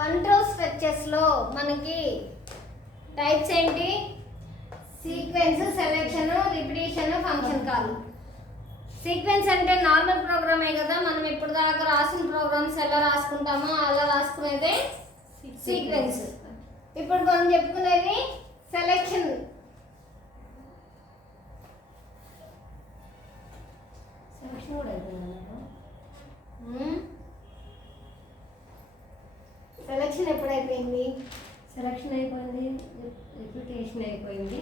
Control స్ట్రక్చర్స్లో మనకి types ఏంటి? Sequence, selection, repetition, function call. Sequence అంటే నార్మల్ ప్రోగ్రామే కదా, మనం ఇప్పుడు దాకా రాసిన ప్రోగ్రామ్స్ ఎలా రాసుకుంటామో అలా రాసుకునేదే సీక్వెన్స్. ఇప్పుడు మనం చెప్పుకునేది సెలెక్షన్. సెలెక్షన్ కూడా అయిపోయింది. సెలెక్షన్ ఎప్పుడు అయిపోయింది? సెలక్షన్ అయిపోయింది, రిపిటేషన్ అయిపోయింది.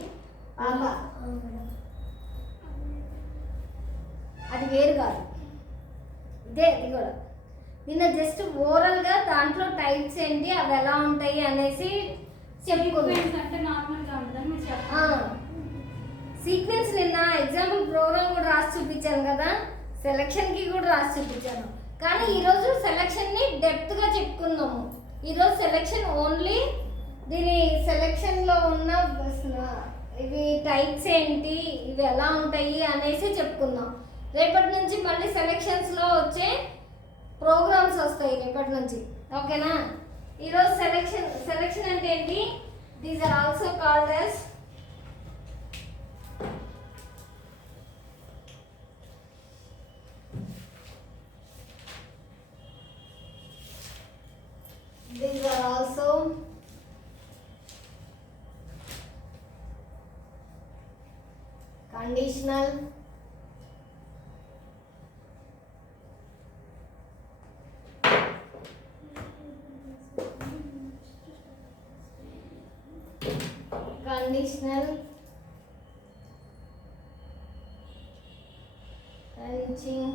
అది వేరు కాదు, ఇదే ఇది కూడా. నిన్న జస్ట్ ఓవరాల్గా దాంట్లో టైప్స్ ఏంటి, అవి ఎలా ఉంటాయి అనేసి చెప్పుకున్నాం. సీక్వెన్స్ నిన్న ఎగ్జాంపుల్ ప్రోగ్రామ్ కూడా రాసి చూపించాను కదా, సెలక్షన్కి కూడా రాసి చూపించాను. కానీ ఈరోజు సెలక్షన్ని డెప్త్గా చెప్పుకున్నాము. ఈరోజు సెలక్షన్ ఓన్లీ దీని సెలక్షన్లో ఉన్న ఇవి టైప్స్ ఏంటి, ఇవి ఎలా ఉంటాయి అనేసి చెప్పుకుందాం. రేపటి నుంచి మళ్ళీ సెలక్షన్స్లో వచ్చే ప్రోగ్రామ్స్ వస్తాయి రేపటి నుంచి, ఓకేనా? ఈరోజు సెలక్షన్ అంటే ఏంటి? These are also called as conditional, ranching,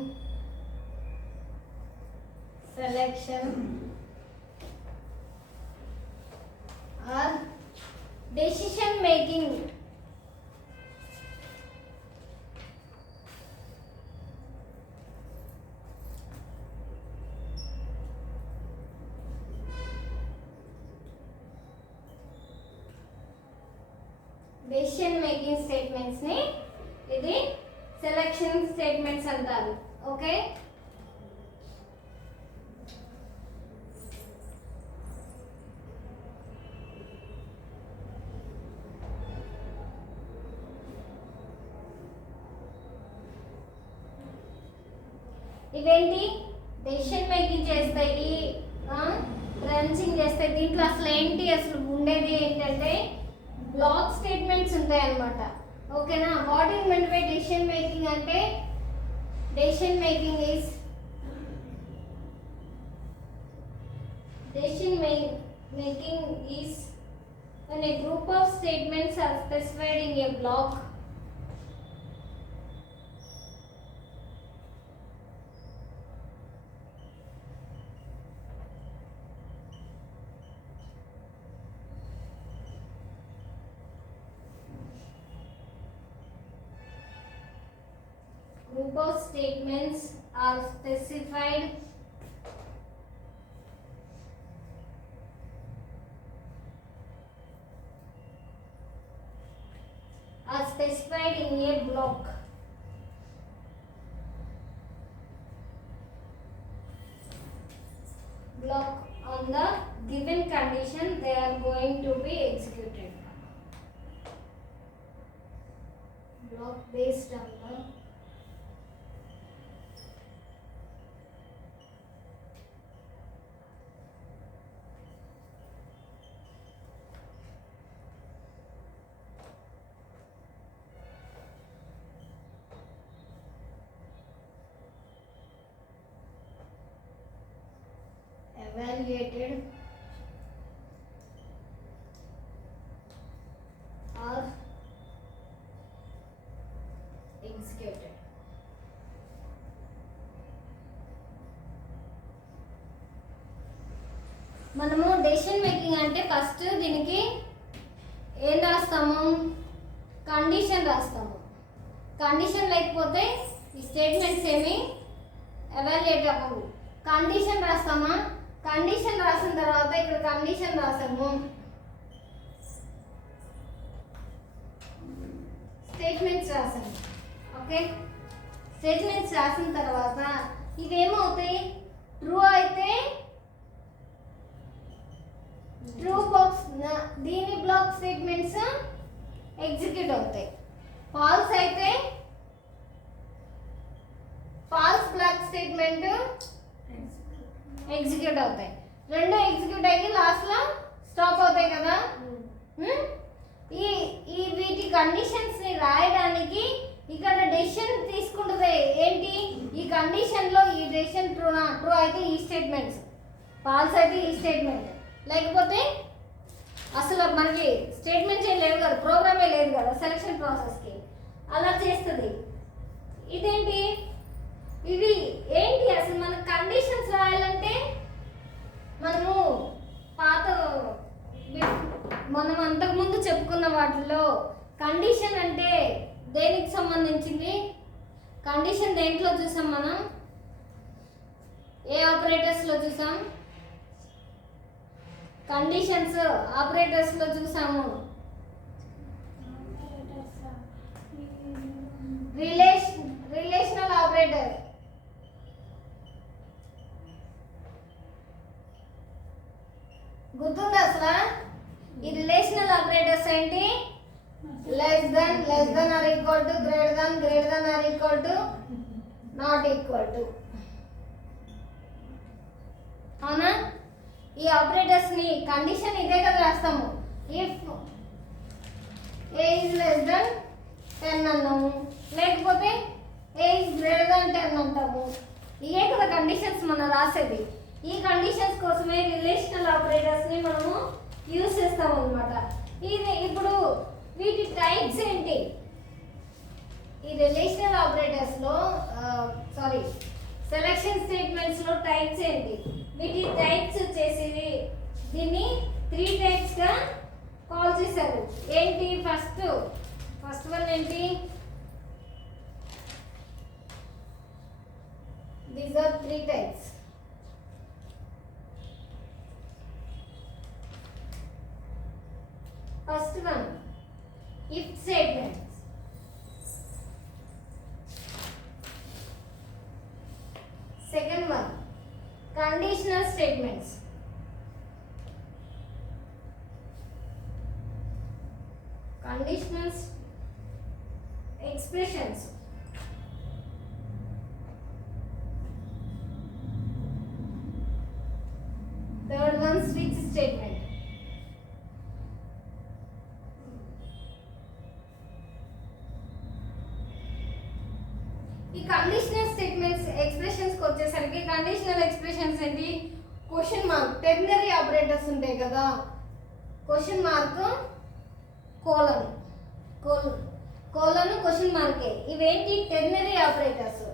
selection or decision making. Decision making statements ని ఇది సెలక్షన్ స్టేట్మెంట్స్ అంటారు, ఓకే? ఇవేంటి? డెసిషన్ మేకింగ్ చేస్తాయి, రంచింగ్ చేస్తాయి. దీంట్లో అసలు ఏంటి, అసలు ఉండేది ఏంటంటే బ్లాక్ స్టేట్మెంట్స్ ఉంటాయి అన్నమాట, ఓకేనా? What is meant by decision making అంటే, decision making is when a group of statements are specified in a block specified in a block. On the given condition they are going to be executed. Block based on the evaluated or executed. మనము decision making అంటే first దీనికి ఏం రాస్తాము? Condition రాస్తాము. Condition లేకపోతే ఈ statements ఏమి evaluate అవ్వవు. కండిషన్ రాస్తామా? కండిషన్ రాసిన తర్వాత ఇక్కడ కండిషన్ రాసాము, స్టేట్మెంట్స్ రాసాము, ఓకే? స్టేట్మెంట్స్ రాసిన తర్వాత ఇవేమవుతాయి? ట్రూ అయితే ట్రూ బాక్స్ దీని బ్లాక్ స్టేట్మెంట్స్ ఎగ్జిక్యూట్ అవుతాయి. ఫాల్స్ అయితే ఫాల్స్ బ్లాక్ స్టేట్మెంట్ ఎగ్జిక్యూట్ అవుతాయి. రెండు ఎగ్జిక్యూట్ అయ్యి లాస్ట్లో స్టాప్ అవుతాయి కదా. ఈ ఈ వీటి కండిషన్స్ని రాయడానికి ఇక్కడ డెసిషన్ తీసుకుంటుంది ఏంటి, ఈ కండిషన్లో ఈ డెసిషన్ ట్రూ అయితే ఈ స్టేట్మెంట్స్, ఫాల్స్ అయితే ఈ స్టేట్మెంట్, లేకపోతే అసలు మనకి స్టేట్మెంట్స్ ఏం లేవు కదా, ప్రోగ్రామే లేదు కదా సెలక్షన్ ప్రాసెస్కి, అలా చేస్తుంది. ఇదేంటి, ఇవి ఏంటి అసలు మన కండిషన్స్ రాయాలంటే మనము మనం అంతకుముందు చెప్పుకున్న వాటిలో కండిషన్ అంటే దేనికి సంబంధించింది, కండిషన్ దేంట్లో చూసాం మనం, ఏ ఆపరేటర్స్లో చూసాం, కండిషన్స్ ఆపరేటర్స్లో చూసాము. రిలేషనల్ ఆపరేటర్, గుర్తుందా అసలు ఈ రిలేషనల్ ఆపరేటర్స్ ఏంటి, less than or equal to, greater than or equal to, not equal to, అవునా. ఈ ఆపరేటర్స్ ని కండిషన్ ఇదే కదా రాస్తాము, if A is less than 10 అన్నాము, లేకపోతే ఏ ఇస్ గ్రేటర్ దెన్ 10 అంటాము. ఇవే కదా కండిషన్స్ మనం రాసేది. ఈ కండిషన్స్ కోసమే రిలేషనల్ ఆపరేటర్స్ ని మనము యూజ్ చేస్తాం అన్నమాట. ఇది ఇప్పుడు వీటి టైప్స్ ఏంటి, ఈ రిలేషనల్ ఆపరేటర్స్ లో సెలక్షన్ స్టేట్మెంట్స్ లో టైప్స్ ఏంటి, వీటి టైప్స్ వచ్చేసి దీన్ని 3 టైప్స్ గా కాల్ చేశారు. ఏంటి, ఫస్ట్ వన్ ఏంటి, these are 3 types. First one, if statements. Second one, conditional statements. Conditional expressions. Third one, switch statement. ఈ కండిషనల్ స్టేట్మెంట్స్ ఎక్స్ప్రెషన్స్ వచ్చేసరికి కండిషనల్ ఎక్స్ప్రెషన్స్ ఏంటి, క్వశ్చన్ మార్క్, టెర్నరీ ఆపరేటర్స్ ఉంటాయి కదా, క్వశ్చన్ మార్క్ కోలన్ క్వశ్చన్ మార్కే, ఇవేంటి ternary operators.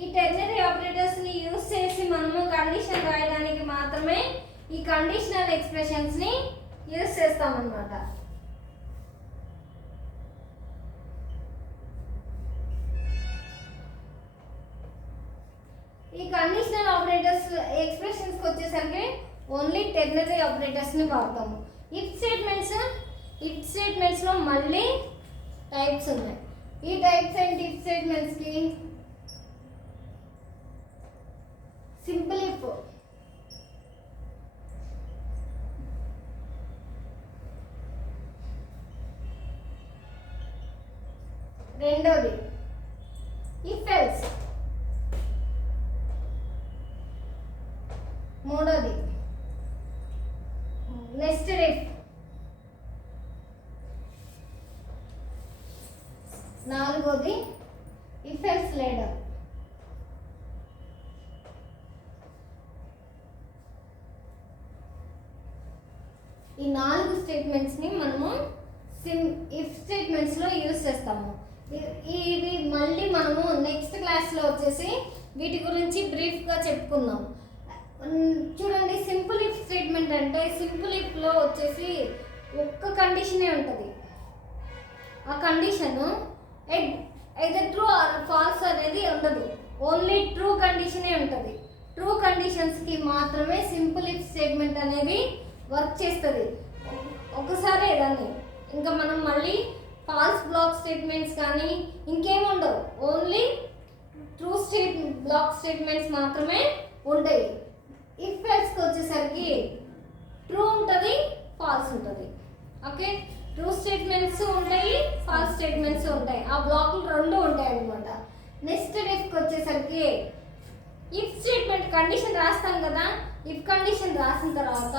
ఈ ternary operators ని use చేసి మనము కండిషన్ రాయడానికి మాత్రమే ఈ కండిషనల్ ఎక్స్ప్రెషన్స్ ని యూజ్ చేస్తాం అన్నమాట. ఈ కండిషనల్ ఆపరేటర్స్ ఎక్స్ప్రెషన్స్ వచ్చేసరికి ఓన్లీ టెర్నరీ ఆపరేటర్స్ ని వాడతాము. ఇఫ్ స్టేట్మెంట్స్ లో మళ్ళీ టైప్స్ ఉన్నాయి. ఈ టైప్స్ ఏంటి, ఇఫ్ స్టేట్మెంట్స్ కి సింపుల్ ఇఫ్, రెండోది ఇఫ్ ఎల్స్, మూడోది నెస్టెడ్ ఇఫ్, నాలుగోది ఇఫ్ ఎల్స్ లేడర్. ఈ 4 స్టేట్మెంట్స్ ని మనము ఇఫ్ స్టేట్మెంట్స్ లో యూజ్ చేస్తాము. ఇవి మళ్ళీ మనము నెక్స్ట్ క్లాస్లో వచ్చేసి వీటి గురించి బ్రీఫ్గా చెప్పుకుందాం. చూడండి, సింపుల్ ఇఫ్ స్టేట్మెంట్ అంటే సింపుల్ ఇఫ్లో వచ్చేసి ఒక్క కండిషనే ఉంటుంది. ఆ condition either true or false అనేది ఉండదు, ఓన్లీ ట్రూ కండిషనే ఉంటుంది. ట్రూ కండిషన్స్కి మాత్రమే సింపుల్ ఇఫ్ స్టేట్మెంట్ అనేది వర్క్ చేస్తుంది. ఒకసారి దాన్ని ఇంకా మనం మళ్ళీ ఫాల్స్ బ్లాక్ స్టేట్మెంట్స్ కానీ ఇంకేముండవు, ఓన్లీ ట్రూ బ్లాక్ స్టేట్మెంట్స్ మాత్రమే ఉంటాయి. ఇఫ్ ఎల్స్కి వచ్చేసరికి ట్రూ ఉంటుంది, ఫాల్స్ ఉంటుంది. ఓకే, ట్రూ స్టేట్మెంట్స్ ఉంటాయి, ఫాల్స్ స్టేట్మెంట్స్ ఉంటాయి. ఆ బ్లాక్లు రెండు ఉంటాయి అన్నమాట. నెక్స్ట్ ఇఫ్కి వచ్చేసరికి ఇఫ్ స్టేట్మెంట్ కండిషన్ రాస్తాం కదా. ఇఫ్ కండిషన్ రాసిన తర్వాత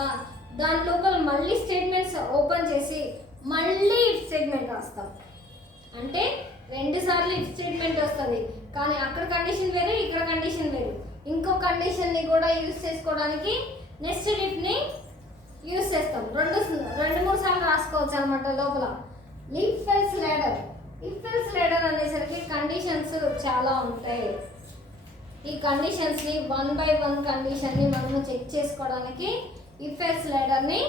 దాని లోపల మళ్ళీ స్టేట్మెంట్స్ ఓపెన్ చేసి మళ్ళీ ఇఫ్ స్టేట్మెంట్ రాస్తాం. అంటే 2 సార్లు ఇఫ్ స్టేట్మెంట్ వస్తుంది, కానీ అక్కడ కండిషన్ వేరు, ఇక్కడ కండిషన్ వేరు. ఇంకో కండిషన్ని కూడా యూజ్ చేసుకోవడానికి నెక్స్ట్ ఇఫ్ని యూజ్ చేస్తాం. 2-3 సార్లు రాసుకోవచ్చు అనమాట లోపల. If else ladder, if else ladder అనేసరికి కండిషన్స్ చాలా ఉంటాయి. ఈ కండిషన్స్ని 1 by 1 కండిషన్ని మనము చెక్ చేసుకోవడానికి ఇఫ్ ఎల్స్ లేడర్ని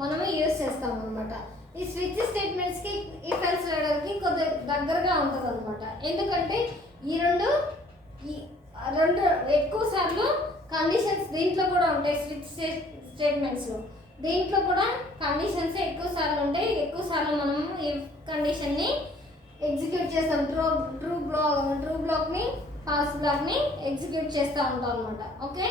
మనము యూజ్ చేస్తాం అనమాట. ఈ స్విచ్ స్టేట్మెంట్స్కి ఇఫ్ ఎల్స్ లేడర్కి కొద్దిగా దగ్గరగా ఉంటుంది అనమాట. ఎందుకంటే ఈ రెండు ఎక్కువ సార్లు కండిషన్స్ దీంట్లో కూడా ఉంటాయి. స్విచ్ స్టేట్మెంట్స్లో దీంట్లో కూడా కండిషన్స్ ఎక్కువ సార్లు ఉంటాయి. ఎక్కువ సార్లు మనం ఈ కండిషన్ని ఎగ్జిక్యూట్ చేస్తాం. ట్రూ బ్లాక్ని ఫాల్స్ బ్లాక్ని ఎగ్జిక్యూట్ చేస్తూ ఉంటాం అనమాట. ఓకే.